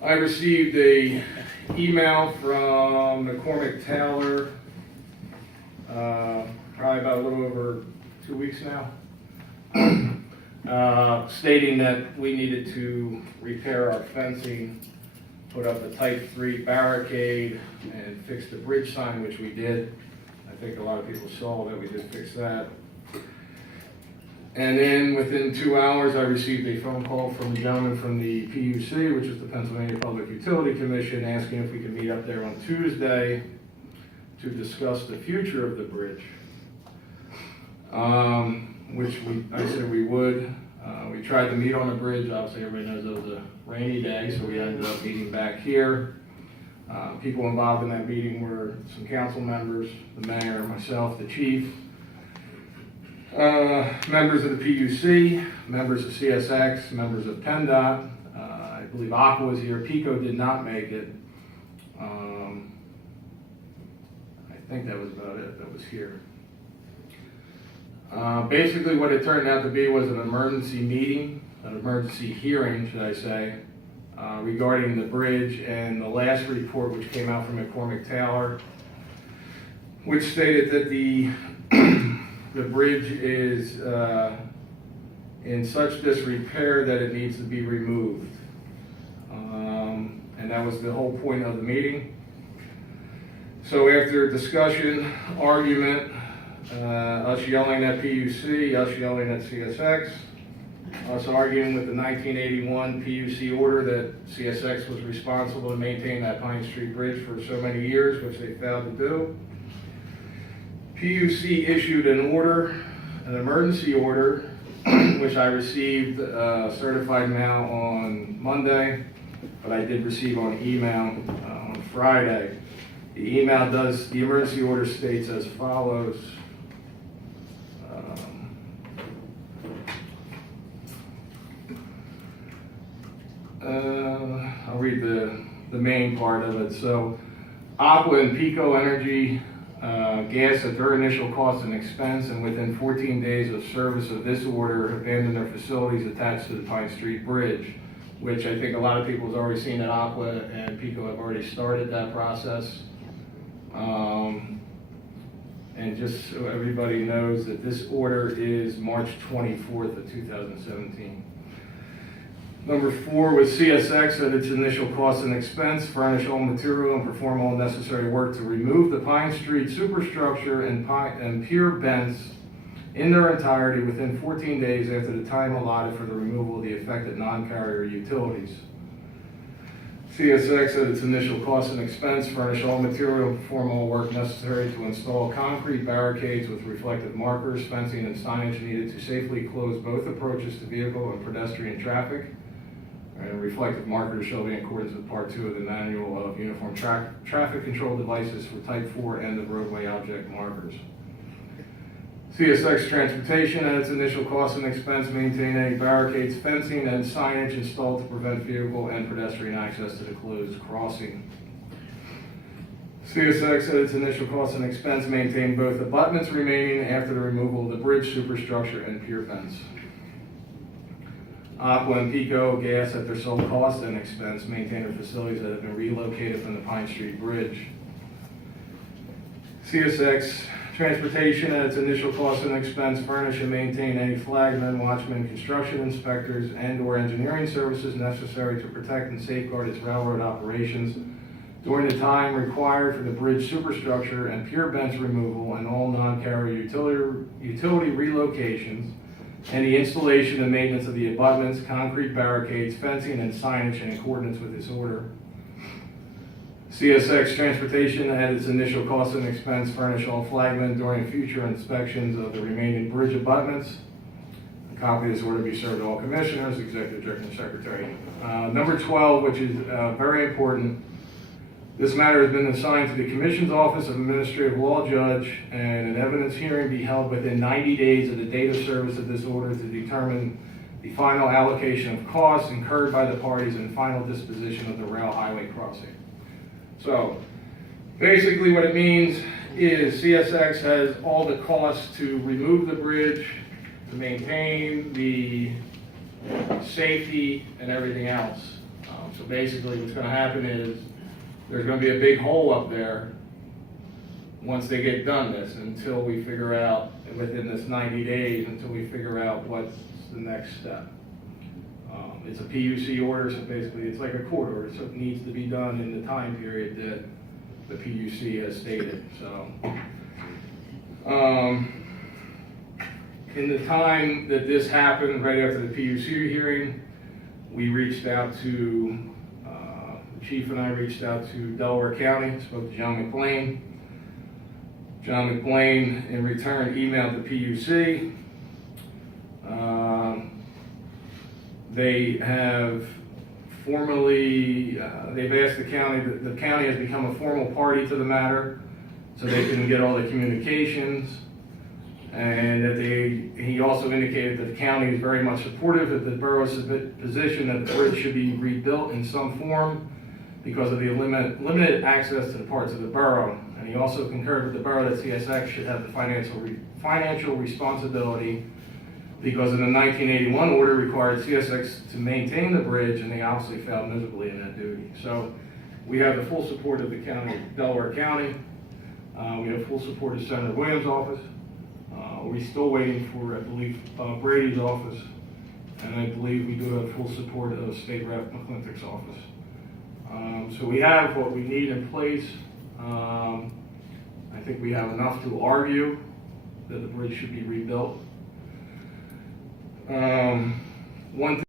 I received a email from McCormick Taylor, probably about a little over 2 weeks now, stating that we needed to repair our fencing, put up a type 3 barricade, and fix the bridge sign, which we did. I think a lot of people saw that we did fix that. And then within 2 hours, I received a phone call from a gentleman from the PUC, which is the Pennsylvania Public Utility Commission, asking if we could meet up there on Tuesday to discuss the future of the bridge, which I said we would. We tried to meet on the bridge. Obviously, everybody knows it was a rainy day, so we ended up meeting back here. People involved in that meeting were some council members, the mayor, myself, the chief, members of the PUC, members of CSX, members of PennDOT. I believe Aqua was here. PICO did not make it. I think that was about it that was here. Basically what it turned out to be was an emergency meeting, an emergency hearing, should I say, regarding the bridge, and the last report which came out from McCormick Taylor, which stated that the bridge is in such disrepair that it needs to be removed. And that was the whole point of the meeting. So after discussion, argument, us yelling at PUC, us yelling at CSX, us arguing with the 1981 PUC order that CSX was responsible to maintain that Pine Street Bridge for so many years, which they failed to do. PUC issued an order, an emergency order, which I received certified mail on Monday, but I did receive on email on Friday. The emergency order states as follows. I'll read the main part of it. So, Aqua and PICO Energy gas at their initial cost and expense, and within 14 days of service of this order, abandoned their facilities attached to the Pine Street Bridge, which I think a lot of people have already seen that Aqua and PICO have already started that process. And just so everybody knows that this order is March 24th of 2017. Number 4 was CSX at its initial cost and expense, furnish all material and perform all necessary work to remove the Pine Street superstructure and pier bents in their entirety within 14 days after the time allotted for the removal of the affected non-carrier utilities. CSX at its initial cost and expense, furnish all material and perform all work necessary to install concrete barricades with reflective markers, fencing, and signage needed to safely close both approaches to vehicle and pedestrian traffic. And reflective markers shall be in accordance with Part 2 of the Manual of Uniform Traffic Control Devices for Type 4 end of roadway object markers. CSX Transportation at its initial cost and expense maintain any barricades, fencing, and signage installed to prevent vehicle and pedestrian access to the closed crossing. CSX at its initial cost and expense maintain both abutments remaining after the removal of the bridge superstructure and pier fence. Aqua and PICO gas at their sole cost and expense maintain their facilities that have been relocated from the Pine Street Bridge. CSX Transportation at its initial cost and expense furnish and maintain any flagmen, watchmen, construction inspectors, and/or engineering services necessary to protect and safeguard its railroad operations during the time required for the bridge superstructure and pier bench removal and all non-carrier utility relocations, and the installation and maintenance of the abutments, concrete barricades, fencing, and signage in accordance with this order. CSX Transportation at its initial cost and expense furnish all flagmen during future inspections of the remaining bridge abutments. A copy of this order be served to all commissioners, executive director, and secretary. Number 12, which is very important. This matter has been assigned to the Commission's Office of Administrative Law Judge, and an evidence hearing be held within 90 days of the date of service of this order to determine the final allocation of costs incurred by the parties and final disposition of the rail highway crossing. So, basically what it means is CSX has all the costs to remove the bridge, to maintain the safety and everything else. So basically what's gonna happen is there's gonna be a big hole up there once they get done this, until we figure out, within this 90 days, until we figure out what's the next step. It's a PUC order, so basically it's like a court order, so it needs to be done in the time period that the PUC has stated. So, in the time that this happened, right after the PUC hearing, we reached out to, the chief and I reached out to Delaware County, spoke to John McLean. John McLean, in return, emailed the PUC. They have formally, they've asked the county has become a formal party to the matter, so they can get all the communications. And that he also indicated that the county is very much supportive of the borough's position that the bridge should be rebuilt in some form because of the limited access to the parts of the borough. And he also concurred with the borough that CSX should have the financial responsibility because in the 1981 order required CSX to maintain the bridge, and they obviously failed miserably in that duty. So we have the full support of the county, Delaware County. We have full support of Senator Williams' office. We're still waiting for, I believe, Brady's office, and I believe we do have full support of State Rep McClintock's office. So we have what we need in place. I think we have enough to argue that the bridge should be rebuilt. One thing